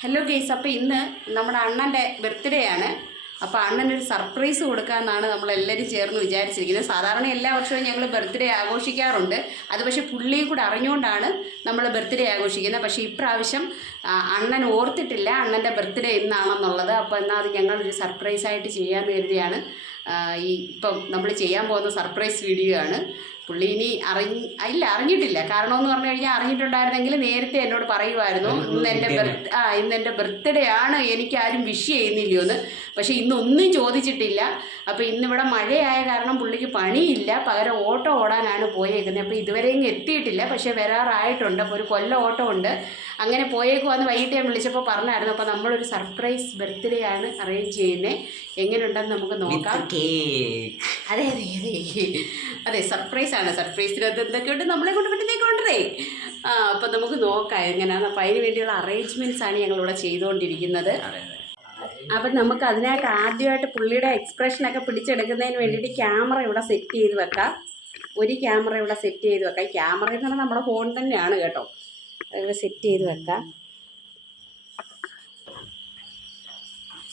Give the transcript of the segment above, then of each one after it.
Hello guys, അപ്പോൾ ഇന്ന് നമ്മുടെ അണ്ണൻ്റെ ബർത്ത്ഡേ ആണ്. അപ്പോൾ അണ്ണനൊരു സർപ്രൈസ് കൊടുക്കാമെന്നാണ് നമ്മളെല്ലാവരും ചേർന്ന് വിചാരിച്ചിരിക്കുന്നത്. സാധാരണ എല്ലാ വർഷവും ഞങ്ങൾ ബർത്ത്ഡേ ആഘോഷിക്കാറുണ്ട്. അത് പക്ഷേ പുള്ളിയും കൂടെ അറിഞ്ഞുകൊണ്ടാണ് നമ്മൾ ബർത്ത്ഡേ ആഘോഷിക്കുന്നത്. പക്ഷേ ഇപ്രാവശ്യം അണ്ണൻ ഓർത്തിട്ടില്ല അണ്ണൻ്റെ ബർത്ത്ഡേ എന്നാണെന്നുള്ളത്. അപ്പോൾ എന്നാൽ അത് ഞങ്ങളൊരു സർപ്രൈസായിട്ട് ചെയ്യാമെന്ന് കരുതിയാണ് ഇപ്പം നമ്മൾ ചെയ്യാൻ പോകുന്ന സർപ്രൈസ് വീഡിയോ ആണ്. പുള്ളി ഇനി അറിഞ്ഞിട്ടില്ല. കാരണമെന്ന് പറഞ്ഞു കഴിഞ്ഞാൽ അറിഞ്ഞിട്ടുണ്ടായിരുന്നെങ്കിൽ നേരത്തെ എന്നോട് പറയുമായിരുന്നു ഇന്ന് എൻ്റെ ബർത്ത്ഡേ ആണ്, എനിക്കാരും വിഷ് ചെയ്യുന്നില്ലയോ എന്ന്. പക്ഷേ ഇന്നൊന്നും ചോദിച്ചിട്ടില്ല. അപ്പോൾ ഇന്നിവിടെ മഴയായ കാരണം പുള്ളിക്ക് പണിയില്ല, പകരം ഓട്ടോ ഓടാനാണ് പോയേക്കുന്നത്. അപ്പോൾ ഇതുവരെയും എത്തിയിട്ടില്ല, പക്ഷേ വരാറായിട്ടുണ്ട്. അപ്പോൾ ഒരു കൊല്ലം ഓട്ടോ ഉണ്ട്. അങ്ങനെ പോയേക്കുവാന്ന് വൈകിട്ട് ഞാൻ വിളിച്ചപ്പോൾ പറഞ്ഞായിരുന്നു. അപ്പോൾ നമ്മളൊരു സർപ്രൈസ് ബർത്ത്ഡേ ആണ് അറേഞ്ച് ചെയ്യുന്നത്. എങ്ങനെയുണ്ടെന്ന് നമുക്ക് നോക്കാം. അതെ അതെ അതെ അതെ സർപ്രൈസ് ആണ്. സർപ്രൈസിനകത്ത് എന്തൊക്കെയുണ്ട് നമ്മളെ കൊണ്ട് പറ്റുന്നേക്കൊണ്ടേ. അപ്പം നമുക്ക് നോക്കാം എങ്ങനെയാണ്. അപ്പം അതിന് വേണ്ടിയുള്ള അറേഞ്ച്മെൻറ്റ്സ് ആണ് ഞങ്ങളിവിടെ ചെയ്തുകൊണ്ടിരിക്കുന്നത്. അപ്പം നമുക്ക് അതിനായിട്ട് ആദ്യമായിട്ട് പുള്ളിയുടെ എക്സ്പ്രഷനൊക്കെ പിടിച്ചെടുക്കുന്നതിന് വേണ്ടിയിട്ട് ക്യാമറ ഇവിടെ സെറ്റ് ചെയ്ത് വെക്കാം. ഒരു ക്യാമറ ഇവിടെ സെറ്റ് ചെയ്ത് വെക്കാം. ക്യാമറ എന്ന് പറഞ്ഞാൽ നമ്മുടെ ഫോൺ തന്നെയാണ് കേട്ടോ. ഇവിടെ സെറ്റ് ചെയ്ത് വെക്കാം.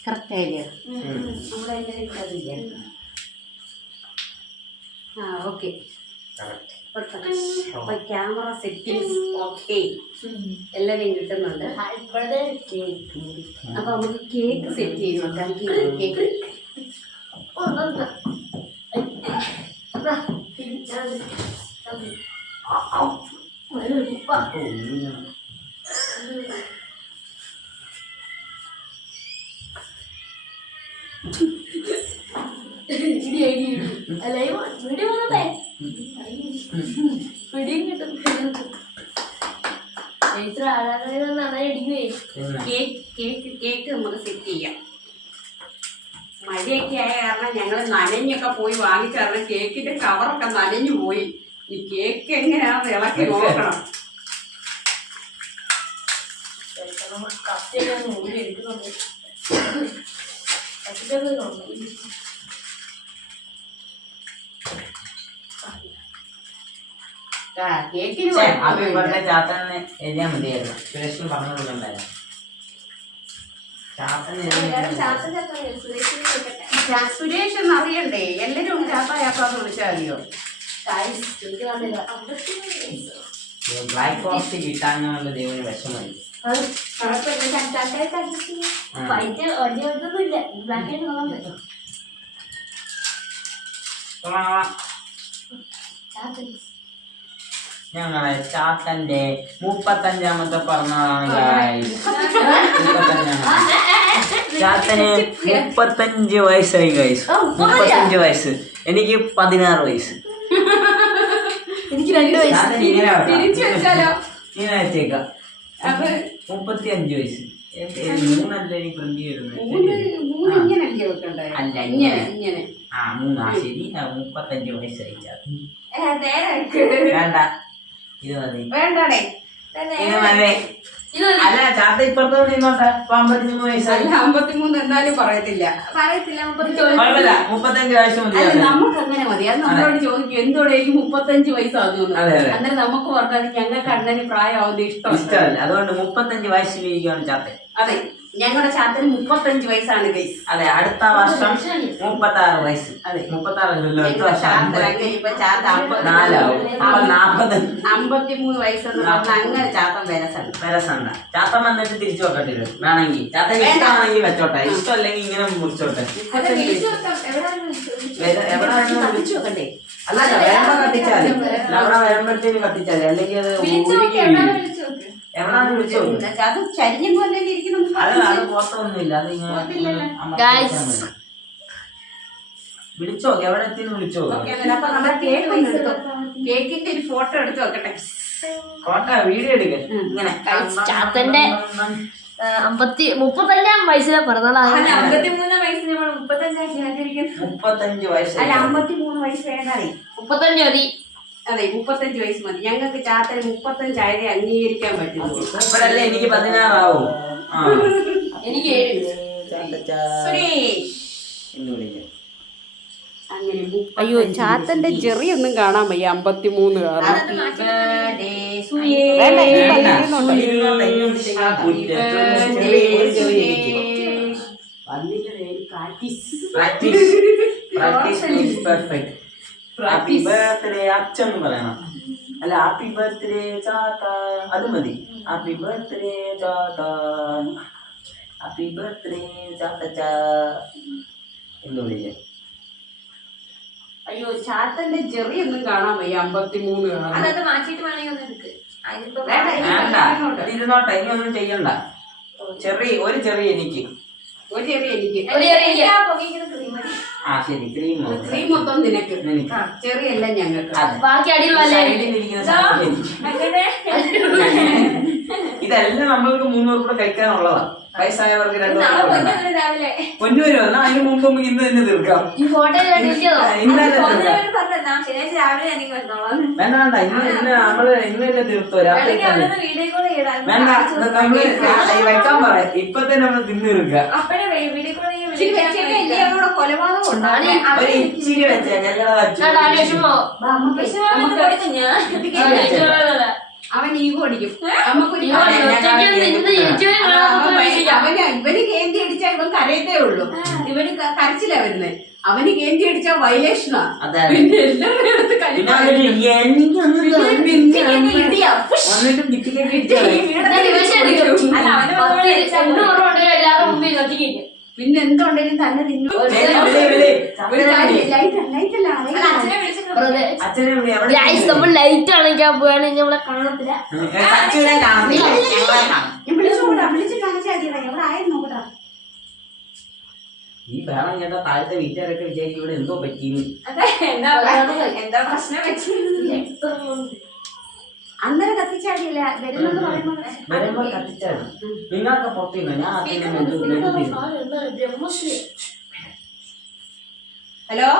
കറക്റ്റായില്ലേ? നമ്മുടെ അതില്ലേ? ഓക്കെ. അപ്പോൾ ക്യാമറ സെറ്റിങ്സ് ഓക്കെ, എല്ലാവരെയും കിട്ടുന്നുണ്ട്. അപ്പോൾ നമുക്ക് കേക്ക് സെറ്റ് ചെയ്ത് നോക്കാം. കേക്ക് കേക്ക് നമുക്ക് സെറ്റ് ചെയ്യാം. മഴയൊക്കെ ആയ കാരണം ഞങ്ങൾ നനഞ്ഞൊക്കെ പോയി വാങ്ങിച്ച കാരണം കേക്കിന്റെ കവറൊക്കെ നനഞ്ഞു പോയി. ഈ കേക്ക് എങ്ങനെയാണെന്ന് ഇളക്കി നോക്കണം. കേക്കിന് ചാത്തനെ എഴുതിയാൽ മതിയായിരുന്നു. സുരേഷിന് പറഞ്ഞു കൊടുക്കണ്ടായിരുന്നു. സുരേഷ് എന്ന് അറിയണ്ടേ? എല്ലാരും ചാത്തായാക്കാന്ന് വിളിച്ചാൽ മതിയോ? ബ്ലാക്ക് ഫോറസ്റ്റ് കിട്ടാനുള്ള ദൈവന് വിഷമമായി. ഞങ്ങളെ ചാത്തന്റെ 35ാമത്തെ പിറന്നാളാണ് ഗൈസ്. 35ാമത്തെ ചാത്തന് 35 വയസ്സായി ഗൈസ്. 35 വയസ്സ്. എനിക്ക് 16 വയസ്സ്. എനിക്ക് 2 വയസ്സ്. ഇങ്ങനെ വെച്ചേക്കാം. 35 വയസ്സ്. മൂന്നല്ലേ എനിക്ക് ഫ്രണ്ട് വരുന്നത്? അല്ല ഇങ്ങനെ. 3 ശരി. 35 വയസ്സായി. വേണ്ട, ഇത് മതി. വേണ്ടേ? ഇത് മതി. അല്ല ചാത്ത ഇപ്പുറത്തോട്ട് നിന്നോട്ടെ. 53 വയസ്സായി. 53 എന്നാലും പറയത്തില്ല. 35 വയസ്സ് മതി. നമുക്ക് അങ്ങനെ മതി. അത് നമ്മളോട് ചോദിക്കും എന്തോടെ എനിക്ക് 35 വയസ്സാകുന്നു. അന്നേരം നമുക്ക് പറഞ്ഞാൽ ഞങ്ങൾക്ക് അണ്ണന് പ്രായമാവുന്ന ഇഷ്ടമല്ല. അതുകൊണ്ട് 35 വയസ്സിലിരിക്കുകയാണ് ചാത്തൻ. അതെ, ഞങ്ങളുടെ ചാത്തന് 35 വയസ്സാണ് ഗൈസ്. അതെ, അടുത്ത വർഷം 36 വയസ്സ്. അതെ, 36 53 വയസ്സെന്ന് പറഞ്ഞാൽ അങ്ങനെ ചാത്തൻ വരസണ്ട. ചാത്തൻ വന്നിട്ട് തിരിച്ചു വെക്കട്ടെ വേണമെങ്കിൽ. ചാത്തൻ ഇഷ്ടമാണെങ്കിൽ വെച്ചോട്ടെ, ഇഷ്ടമല്ലെങ്കിൽ ഇങ്ങനെ മുറിച്ചോട്ടെ. എവിടെ വിളിച്ചു വെക്കണ്ടേ? അല്ല വേണ്ട കത്തിച്ചാൽ അവിടെ വരുമ്പോഴത്തേന് കത്തിച്ചാൽ, അല്ലെങ്കിൽ അത് എവിടാണ് വിളിച്ചു നോക്കുന്നത്? അത് ചരിഞ്ഞു പോലെ അത് പുറത്തൊന്നുമില്ല. അത് വിളിച്ചോ, എവിടെ എത്തിന്ന് വിളിച്ചോ. അപ്പൊ നമ്മുടെ കേക്കിന്റെ ഒരു ഫോട്ടോ എടുത്ത് വെക്കട്ടെ. ഫോട്ടോ വീഡിയോ എടുക്ക. ഇങ്ങനെ ചാത്തന്റെ 35 വയസ്സിലെ പിറന്നാളാണ്. 53 വയസ്സിന് 35 വയസ്സ്. അല്ല 53 വയസ്സ് വേണ്ടേ? 35 മതി. അതെ, 35 വയസ്സ് മതി. ഞങ്ങൾക്ക് ചാത്തന് 35 ആയതേ അംഗീകരിക്കാൻ പറ്റുള്ളൂ. ഇപ്പോഴല്ലേ എനിക്ക് 16 ആവും. എനിക്ക് 7. സുരേഷ് എന്ന് വിളിക്കാം. അങ്ങനെ അയ്യോ ചാത്തന്റെ ചെറിയൊന്നും കാണാൻ വയ്യ 53 കാരണം ഹാപ്പി ബർത്ത്ഡേ അച്ഛൻ പറയണം. അല്ല ഹാപ്പി ബർത്ത്ഡേ ചാത്ത അത് മതി. ഹാപ്പി ബർത്ത്ഡേ ചാത്ത, ഹാപ്പി ബർത്ത്ഡേ ചാത്തച്ച എന്ന് വിളിക്കാം. അയ്യോ ചാത്തന്റെ ചെറിയൊന്നും കാണാൻ വയ്യ 53 കാരണം അതത് മാറ്റിയിട്ട് വേണമെങ്കിൽ ഒന്ന് എടുക്ക്. അതിനിപ്പോ വേണ്ട ഇത് ഇരുന്നോട്ടെ, ഇനി ഒന്നും ചെയ്യണ്ട. ഒരു ചെറിയ എനിക്ക് ഒരു ചെറിയ എനിക്ക് ഒരു ചെറിയ ആ ശരി. ക്രീം ക്രീം മൊത്തം നിനക്ക് ചെറിയല്ല ഞങ്ങൾക്ക്. ബാക്കി അടിയുള്ളല്ലേ ഇതെല്ലാം നമ്മൾക്ക് 300 കൂടെ കഴിക്കാനുള്ളതാ. വയസ്സായവർക്ക് 2 രാവിലെ പൊന്നു വരുമോ? എന്നാ അതിന് മുമ്പ് നമുക്ക് ഇന്ന് തന്നെ തീർക്കാം. ഈ ഫോട്ടോയിൽ കണ്ടില്ലയോ? ഇന്ന് തന്നെ തീർക്കാം. ശനിയാഴ്ച രാവിലെ എനിക്ക് വന്നോളാം. വേണ്ട നമ്മള് ഇന്ന് തന്നെ തീർത്തോ. രാത്രി തന്നെ വീഡിയോ കോൾ ചെയ്താൽ വേണ്ട, നമ്മള് വെക്കാൻ പറയാം. ഇപ്പൊ തന്നെ നമ്മള് തിന്നു തീർക്കുക. അപ്പഴേ വീഡിയോ കോൾ കൊലപാതകം ഉണ്ടാണ്. ഒരു ഇച്ചിരി വെച്ചേ ഞങ്ങളെ വച്ചു. അവൻ ഈഗോ അടിക്കും. ഇവന് കേന്ദ്രി അടിച്ചാൽ ഇവൻ കരയത്തേ ഉള്ളൂ. ഇവന് കരച്ചിലാ വരുന്നത്. അവന് കേന്ദ്രി അടിച്ചാൽ വയലേഷനാ. പിന്നെ എല്ലാവരും എടുത്ത് പിന്നെ എന്തുണ്ടെങ്കിലും തന്നെ തിന്നു. നമ്മൾ ലൈറ്റ് ആണെങ്കിൽ പോവാണ് നമ്മളെ കാണത്തില്ല. വിളിച്ചു കാണിച്ചാൽ എവിടെ ആയിരുന്നു നോക്കട്ടാ. ഈ ബഹളം കേട്ടാ താഴത്തെ വീട്ടുകാരൊക്കെ വിചാരിക്കും ഇവിടെ എന്തോ പറ്റിയെന്ന്. എന്താ പ്രശ്നം വെച്ചു അന്നേരം കത്തിച്ചാടിയില്ല വരുന്നത് വരുമ്പോ കത്തിച്ചാണ്. നിങ്ങളൊക്കെ പൊട്ടിന്നോ? ഞാൻ ഹലോ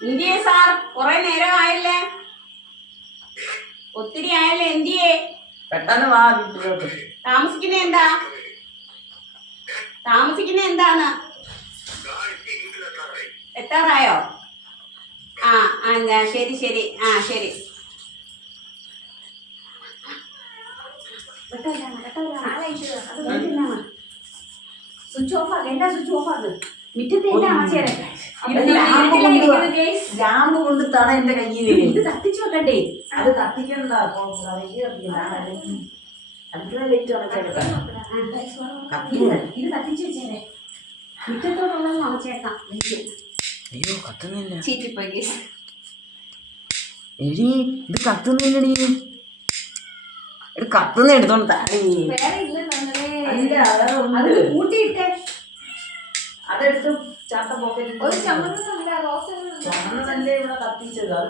ഇന്ത്യേ സാർ, കുറെ നേരം ആയല്ലേ, ഒത്തിരി ആയല്ലേ. എന്തിയേ പെട്ടെന്ന് വാ വീട്ടിലോട്ട്. താമസിക്കുന്ന എന്താണ്? എത്താറായോ? ആ ശരി ശരി. ശരി. സ്വിച്ച് ഓഫ് ആകും. എന്താ സ്വിച്ച് ഓഫ് ആകും? മിറ്റത്തെ ലാമ്പ് കൊണ്ട് തട എന്റെ കയ്യിൽ. ഇത് കത്തിച്ചു വെക്കണ്ടേ? അത് കത്തിക്കണ്ട. അടുക്കള ലൈറ്റ് അടച്ചേക്കാം. ഇത് കത്തിച്ചു വെച്ചേരെ. മിറ്റത്തോടുള്ളത് അടച്ചേക്കാം. അയ്യോ കത്തുന്നില്ല. ചീറ്റിപ്പോയി. എടി ഇത് കത്തുന്നില്ലടി. കത്തുന്ന എടുത്തോണ്ട് താടി. അത് കൂട്ടിയിട്ടേ അതെടുത്ത് ചാത്ത പോക്കറ്റ് ചമ്മന്നല്ലേ ഇവിടെ കത്തിച്ചത്. അത്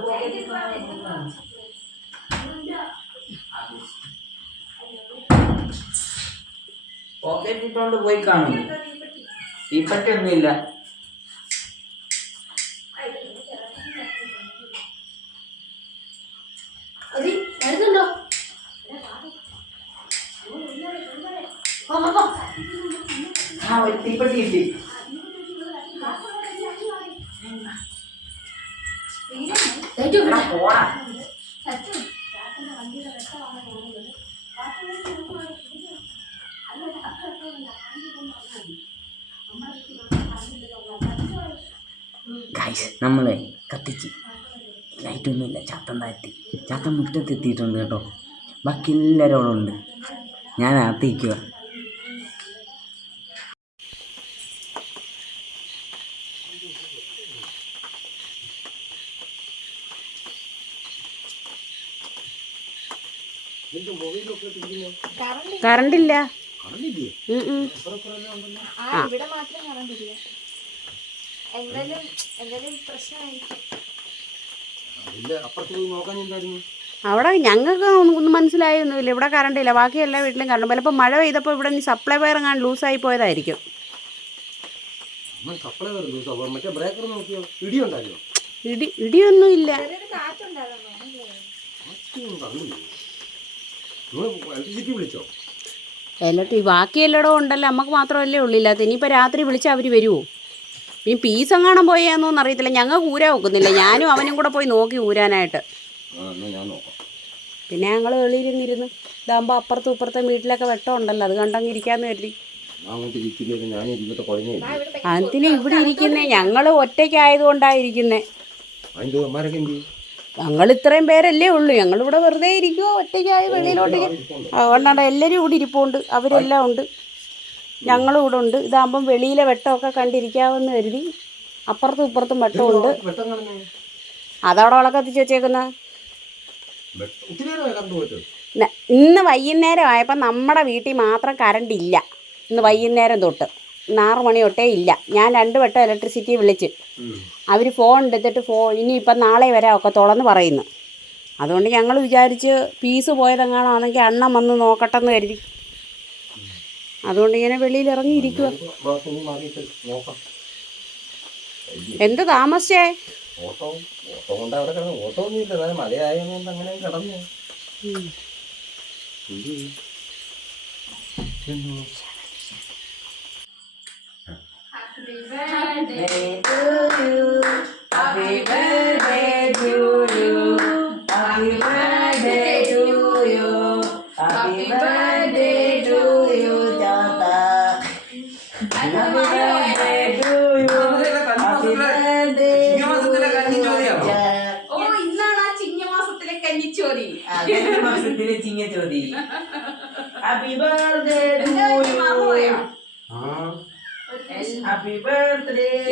പോക്കറ്റ് ഇട്ടോണ്ട് പോയി കാണും. തീപ്പറ്റി ഒന്നുമില്ല. വരുന്നുണ്ടോ? ഒരു തീപ്പറ്റി കിട്ടി. പോടാ. നമ്മളെ കത്തിച്ച് ലൈറ്റൊന്നുമില്ല. ചാത്തൻ താഴ്ത്തി. ചാത്തൻ മുറ്റത്തെത്തിയിട്ടുണ്ട് കേട്ടോ. ബാക്കി എല്ലാവരും അവിടെ ഉണ്ട്. ഞാൻ അകത്തേക്കുക. കറണ്ടില്ല. ഇവിടെ മാത്രം കറണ്ടില്ല. എന്തായാലും പ്രശ്നമായിരിക്കും. അവിടെ ഞങ്ങൾക്ക് ഒന്നും മനസ്സിലായൊന്നുമില്ല. ഇവിടെ കറണ്ടില്ല. ബാക്കി എല്ലാ വീട്ടിലും കറണ്ട്. ചിലപ്പോൾ മഴ പെയ്തപ്പോൾ ഇവിടെ സപ്ലൈ വയർ എങ്ങാണ്ട് ലൂസായി പോയതായിരിക്കും. ഇടിയൊന്നും ഇല്ല. എല്ലാത്തും ബാക്കി എല്ലായിടവും ഉണ്ടല്ലോ. നമുക്ക് മാത്രമല്ലേ ഉള്ളില്ലാത്ത. ഇനിയിപ്പോൾ രാത്രി വിളിച്ചാൽ അവർ വരുമോ? ഇനി പീസ് എങ്ങാനും പോയെന്നൊന്നും അറിയത്തില്ല. ഞങ്ങൾക്ക് ഊരാൻ ഒക്കുന്നില്ല. ഞാനും അവനും കൂടെ പോയി നോക്കി ഊരാനായിട്ട്. ഞാൻ നോക്കാം. പിന്നെ ഞങ്ങൾ വെളിയിലിരുന്നിരുന്നു. ഇതാകുമ്പോൾ അപ്പുറത്തും ഇപ്പുറത്തെ വീട്ടിലൊക്കെ വെട്ടമുണ്ടല്ലോ, അത് കണ്ടങ്ങ് ഇരിക്കാന്ന് കരുതി. അതിന് ഇവിടെ ഇരിക്കുന്നേ ഞങ്ങൾ ഒറ്റയ്ക്കായതുകൊണ്ടാണ് ഇരിക്കുന്നേ. ഞങ്ങൾ ഇത്രയും പേരല്ലേ ഉള്ളൂ. ഞങ്ങളിവിടെ വെറുതെ ഇരിക്കുമോ ഒറ്റയ്ക്കായി വെളിയിലോട്ട്. അതുകൊണ്ടാണ് എല്ലാവരും ഇവിടെ ഇരിപ്പുണ്ട്, അവരെല്ലാം ഉണ്ട്, ഞങ്ങളും ഇവിടെ ഉണ്ട്. ഇതാകുമ്പം വെളിയിലെ വെട്ടമൊക്കെ കണ്ടിരിക്കാമെന്ന് കരുതി. അപ്പുറത്തും ഇപ്പുറത്തും വെട്ടമുണ്ട്. അതവിടെ വിളക്കത്തിച്ച് വെച്ചേക്കുന്ന ഇന്ന് വൈകുന്നേരം ആയപ്പോൾ നമ്മുടെ വീട്ടിൽ മാത്രം കറണ്ട് ഇല്ല. ഇന്ന് വൈകുന്നേരം തൊട്ട് 6 മണി തൊട്ടേ ഇല്ല. ഞാൻ 2 വട്ടം ഇലക്ട്രിസിറ്റി വിളിച്ച്, അവർ ഫോൺ എടുത്തിട്ട് ഇനിയിപ്പം നാളെ വരാം ഒക്കെ തുറന്ന് പറയുന്നു. അതുകൊണ്ട് ഞങ്ങൾ വിചാരിച്ച് പീസ് പോയതെങ്ങാനാണെങ്കിൽ അണ്ണൻ വന്ന് നോക്കട്ടെന്ന് കരുതി. അതുകൊണ്ട് ഇങ്ങനെ വെളിയിൽ ഇറങ്ങിയിരിക്കുക. എന്ത് താമസിച്ചേ?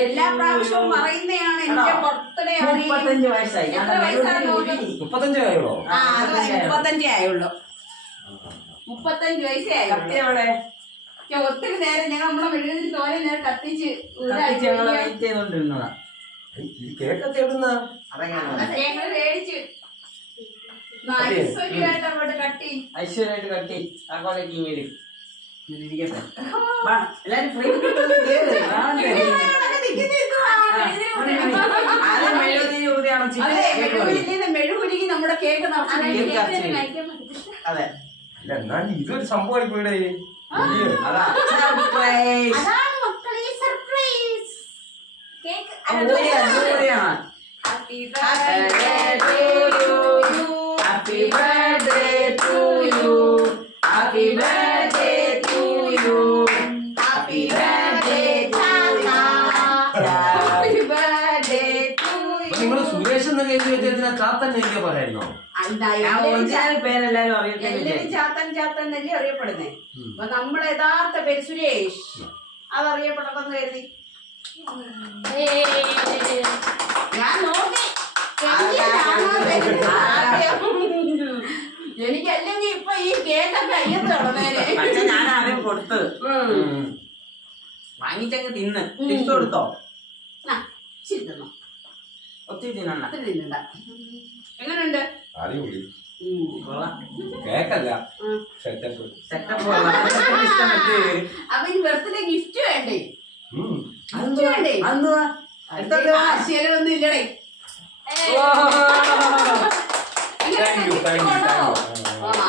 എല്ലാ പ്രാവശ്യവും പറയുന്നതാണ് എന്റെ ബർത്ത്ഡേ. 35 വയസ്സായി. 35 ആയുള്ളൂ. 35 ആയുള്ളൂ. 35 വയസ്സേ ആയുള്ളൂ. ഒത്തിരി നേരം ഞങ്ങൾ നമ്മളെ വെളിയിൽ തോരെ നേരം കത്തിച്ച് ഞങ്ങൾ മേടിച്ച് ഐശ്വര്യമായിട്ട് അങ്ങോട്ട് കട്ടി. ഐശ്വര്യമായിട്ട് കട്ടി. അങ്ങോട്ടേക്ക് ഇങ്ങനെ മെഴുകുരുകി നമ്മുടെ കേക്ക് അതെ. ഇതൊരു സംഭവമായി പോയിടേ. നിങ്ങൾ സുരേഷ് എന്ന് കേസ് വെച്ചാൽ ചാത്തൻ എനിക്ക് പറയായിരുന്നോ? എല്ലാരും ചാത്തൻ ചാത്തൻ തന്നെ അറിയപ്പെടുന്നേ. അപ്പൊ നമ്മുടെ യഥാർത്ഥ പേര് സുരേഷ്, അതറിയപ്പെടണമെന്ന് കരുതി ഞാൻ നോക്കി. എനിക്കല്ലെങ്കിൽ ഇപ്പൊ ഈ കേക്കൊക്കെ അയ്യത്ത് തുടങ്ങേനെ. ഞാൻ ആദ്യം കൊടുത്ത് വാങ്ങിച്ചങ്ങ് തിന്ന് തിരിച്ചു കൊടുത്തോ? ഒത്തിരി തിന്നണ്ട. തിന്നണ്ട. എങ്ങനെയുണ്ട്? കേക്കല്ല സെറ്റപ്പ്. അപ്പൊ ഇനി ബർത്ത്ഡേ ഗിഫ്റ്റ് വേണ്ടേ? വേണ്ടേ? ആശയൊന്നും ഇല്ലടേ.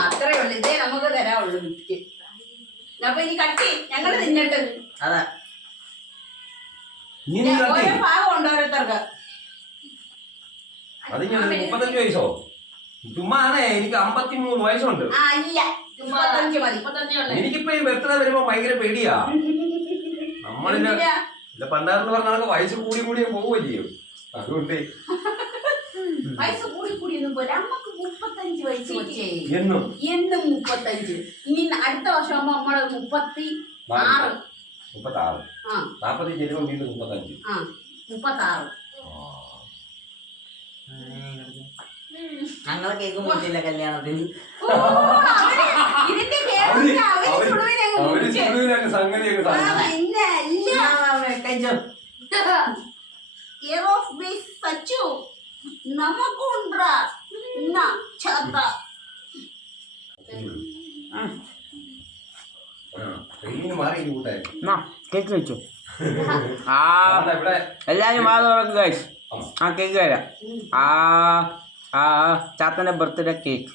അത്രേ ഉള്ളു, ഇതേ നമുക്ക് തരാവുള്ളൂ ഗിഫ്റ്റ്. അപ്പൊ ഇനി കട്ടി ഞങ്ങള് തിന്നിട്ട് ഓരോ ഭാഗം ഉണ്ട് ഓരോരുത്തർക്ക്. അത് ഞാൻ 35 വയസ്സോ? ചുമ്മാണേ, എനിക്ക് 53 വയസ്സുണ്ട്. എനിക്കിപ്പോ ഈ ബർത്ത്ഡേ വരുമ്പോ ഭയങ്കര പേടിയാ. നമ്മളില്ല പണ്ടാരെന്ന് പറഞ്ഞാൽ വയസ്സ് കൂടി കൂടി പോവുകയോ. അതുകൊണ്ട് വയസ്സ് കൂടി കൂടിയൊന്നും പോലെ നമുക്ക് 35 വയസ്സ് വെച്ചേ എന്നും 35. ഇനി അടുത്ത വർഷം ആകുമ്പോ നമ്മള് 36. 40 ചെല്ലുമ്പോ വീണ്ടും 35. 36. ഞങ്ങളെ കേക്ക് മുറിച്ചില്ല കല്യാണത്തിന്. ഇതിന്റെ കേക്ക് വെച്ചു. എല്ലാരും വാ തുറക്കുക ഗൈസ്. ആ കേക്ക് തരാം. ചാത്തന്റെ ബർത്ത്ഡേ കേക്ക്.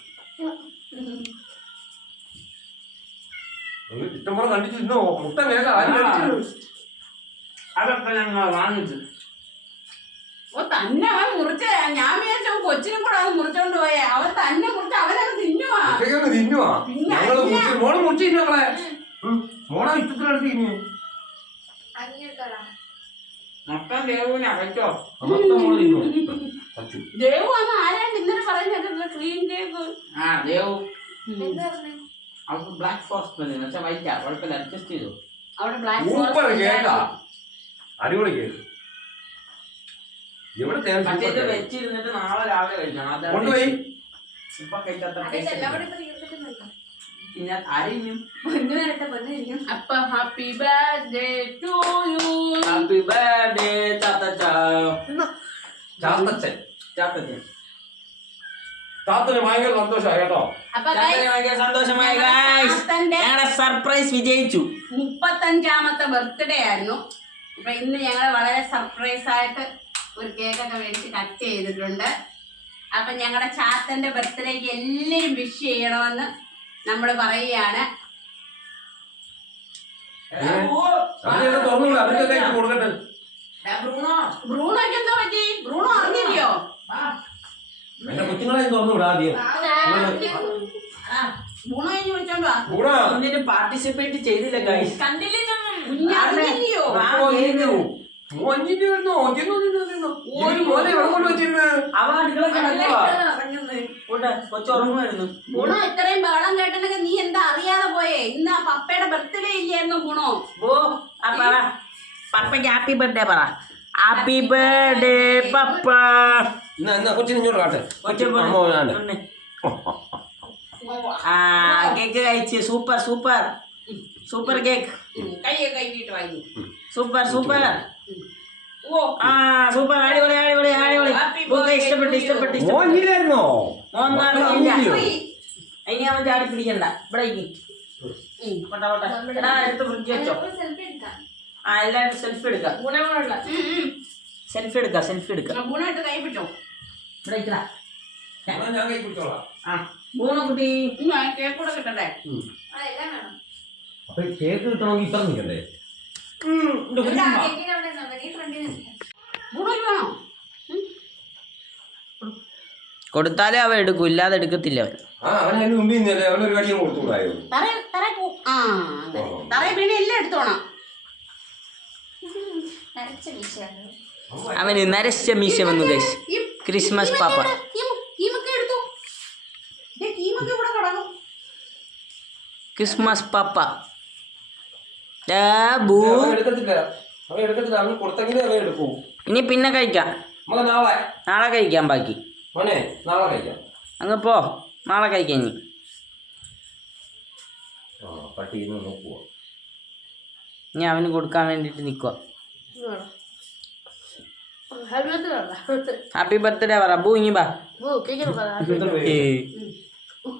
ഇഷ്ടംപോലെ കണ്ടിട്ട് മുട്ട വേഗം ആരും കഴിച്ചു. അതൊക്കെ ഞങ്ങൾ വാങ്ങിച്ചു. ഓ തന്നെ അവൻ മുറിച്ച ഞാൻ വിചാരിച്ചു കൊച്ചിനും കൂടെ അവൻ മുറിച്ചോണ്ട് പോയേ. അവൻ തന്നെ മുറിച്ച് അവനത് തിന്നുവാ. ഒറ്റയ്ക്കൊന്ന് തിന്നുവാ. പിന്നെ ഞങ്ങള് മുറിച്ച് മോള് മുറിച്ച് തിന്നോളെ. മോളെ ഇഷ്ടത്തിനടുത്ത് തിന്നു. മൊത്തം ദേവുവിനെ അകച്ചോ. മൊത്തം മോള് തിന്നു. ദേവു അന്ന് ആരാണ്ട് ഇന്നലെ പറയുന്നത് ക്ലീൻ കേക്ക്. ആ ദേവു അവൾക്ക് ബ്ലാക്ക് ഫോറസ്റ്റ് മതി എന്ന് വെച്ചാൽ വൈറ്റാ കുഴപ്പമില്ല അഡ്ജസ്റ്റ് ചെയ്തു. അവിടെ ബ്ലാക്ക് സൂപ്പർ കേക്കാ. അടിപൊളി കേക്ക്. ഇവിടെ തേൻ പക്ഷേ ഇത് സൂപ്പർ കേക്ക്. വെച്ചിരുന്നിട്ട് നാളെ രാവിലെ കഴിക്കണം. അതാണ് കൊണ്ടുപോയി. ഇപ്പൊ കഴിക്കാത്ത പിന്നെ അരിഞ്ഞു. അപ്പൊ happy birthday to you. Happy birthday ചാത്തച്ച. ചാത്തച്ചൻ. ചാത്തച്ചൻ. ചാത്തന് ഭയങ്കര സന്തോഷമായി കേട്ടോ. അപ്പൊ ചാത്തന് ഭയങ്കര സന്തോഷമായി ഗൈസ്. ഞങ്ങളുടെ സർപ്രൈസ് വിജയിച്ചു. 35ാമത്തെ ബർത്ത്ഡേ ആയിരുന്നു. അപ്പൊ ഇന്ന് ഞങ്ങൾ വളരെ സർപ്രൈസ് ആയിട്ട് ഒരു കേക്കൊക്കെ മേടിച്ച് കട്ട് ചെയ്തിട്ടുണ്ട്. അപ്പൊ ഞങ്ങളുടെ ചാത്തന്റെ ബർത്ത്ഡേക്ക് എല്ലാവരും വിഷ് ചെയ്യണമെന്ന് നമ്മൾ പറയുകയാണ്. അതിനെ തുറന്നുകൂടെ അതൊക്കെ കഴിച്ച് കൊടുക്കട്ടെ. ബ്രൂണോക്ക് എന്തോ പറ്റി? ബ്രൂണോ അറിഞ്ഞില്ലയോ? എന്റെ കൊച്ചുങ്ങളെ തുറന്നുകൂടെ ആദ്യം. ബ്രൂണോ ഇനി വിളിച്ചോണ്ട് വാ. കൂടാ. ഒന്നിനും പാർട്ടിസിപ്പേറ്റ് ചെയ്തില്ല ഗൈസ്. കുഞ്ഞറിഞ്ഞില്ലയോ? അവ അടുക്കള കിടക്കുവാ. കൊച്ചു ഉറങ്ങുമായിരുന്നു. ഗുണോ ഇത്രയും ബഹളം കേട്ടിട്ടുണ്ടെങ്കിൽ നീ എന്താ അറിയാതെ പോയേ? ഇന്ന് ആ പപ്പയുടെ ബർത്ത്ഡേ ഇല്ലായിരുന്നു ഗുണോ? ഓ ആ പറ പപ്പയ്ക്ക് ഹാപ്പി ബർത്ത്ഡേ പറ. ഹാപ്പി ബർത്ത്ഡേ പപ്പ. കൊച്ചിന് ഇങ്ങോട്ട് കാട്ടെ. ആ കേക്ക് കഴിച്ച് സൂപ്പർ സൂപ്പർ സൂപ്പർ കേക്ക്. കൈയൊക്കെ കൈകിട്ട് വാങ്ങി. Super super. ഓ ആ സൂപ്പർ അടിപൊളി അടിപൊളി അടിപൊളി. ഇഷ്ടപ്പെട്ടു ഇഷ്ടപ്പെട്ടു ഇഷ്ടപ്പെട്ടു. മോനില്ലായിരുന്നോ? പോയി. ഇനി അവൻ ചാടി പിടിക്കണ്ട. ഇവിടെ പോട്ടെ പോട്ടെ. എടാ എടുത്ത് ഫ്രിഡ്ജ് വെച്ചോ. ആ എല്ലാവരും സെൽഫി എടുക്കാം. സെൽഫി എടുക്കാം സെൽഫി എടുക്കാം. ഗുണമായിട്ട് കൈ പിടിച്ചോ. ഇവിടെ ഇരിക്കടാ. ഞാൻ കൈ പിടിച്ചോളാം. ആ കുട്ടി കേക്ക് കൂടെ കിട്ടട്ടെ. അപ്പൊ കേക്ക് കിട്ടണമെങ്കിൽ ഇത്ര നിൽക്കണ്ടേ? ഗുണോയ്ക്ക് വേണോ? കൊടുത്താലേ അവൻ എടുക്കും, ഇല്ലാതെ എടുക്കത്തില്ല അവൻ. അവനെ മുമ്പിൽ നിന്നല്ലേ അവനൊരു കടിയും കൊടുത്തുകൂടായോ? തറയെ വീണ് എല്ലാം എടുത്തോണം. അവന് നരച്ച മീശ വന്നു ഗൈസ്. ക്രിസ്മസ് പാപ്പ. കീമൊക്കെ എടുത്തു. കീമൊക്കെ ഇവിടെ കിടക്കും. ക്രിസ്മസ് പാപ്പ. അവൻ എടുക്കത്തില്ല. അവൻ കൊടുത്തെങ്കിലേ അവൻ എടുക്കൂ. ഇനി പിന്നെ കഴിക്കാം. നമുക്ക് നാളെ നാളെ കഴിക്കാം ബാക്കി. മോനെ നാളെ കഴിക്കാം. അങ്ങ് പോ, നാളെ കഴിക്കാം. ഇനി പട്ടി നോക്കുവോ? ഇനി അവന് കൊടുക്കാൻ വേണ്ടിയിട്ട് നിൽക്കുക. ഹാപ്പി ബർത്ത്ഡേ പറ ബൂ. ഇനി ബാ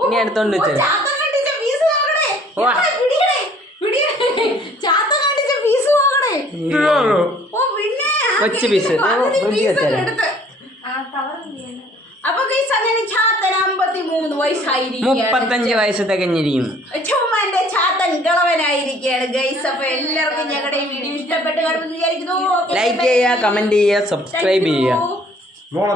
ഇനി എടുത്തോണ്ട് വെച്ചേ. ചാത്തൻ കണ്ടിച്ച പീസ് വാങ്ങണേ. പിടിക്കണേ പിടിക്കണേ. ചാത്തൻ കണ്ടിച്ച പീസ് വാങ്ങണേ. ഓ പിന്നെ കൊച്ചു പീസ് എടുത്ത്. അപ്പൊ ഗൈസ് അങ്ങനെ ചാത്തൻ 53 വയസ്സായിരിക്കും. 35 വയസ്സ് തികഞ്ഞിരിക്കും. ചുമ്മാന്റെ ചാത്തൻ കിളവനായിരിക്കുകയാണ് ഗൈസ്. അപ്പൊ എല്ലാവർക്കും ഞങ്ങളുടെ ഈ വീഡിയോ ഇഷ്ടപ്പെട്ട് കാണുമെന്ന് വിചാരിക്കുന്നു. ലൈക്ക് ചെയ്യുക, കമന്റ് ചെയ്യുക, സബ്സ്ക്രൈബ് ചെയ്യുക. മോളെ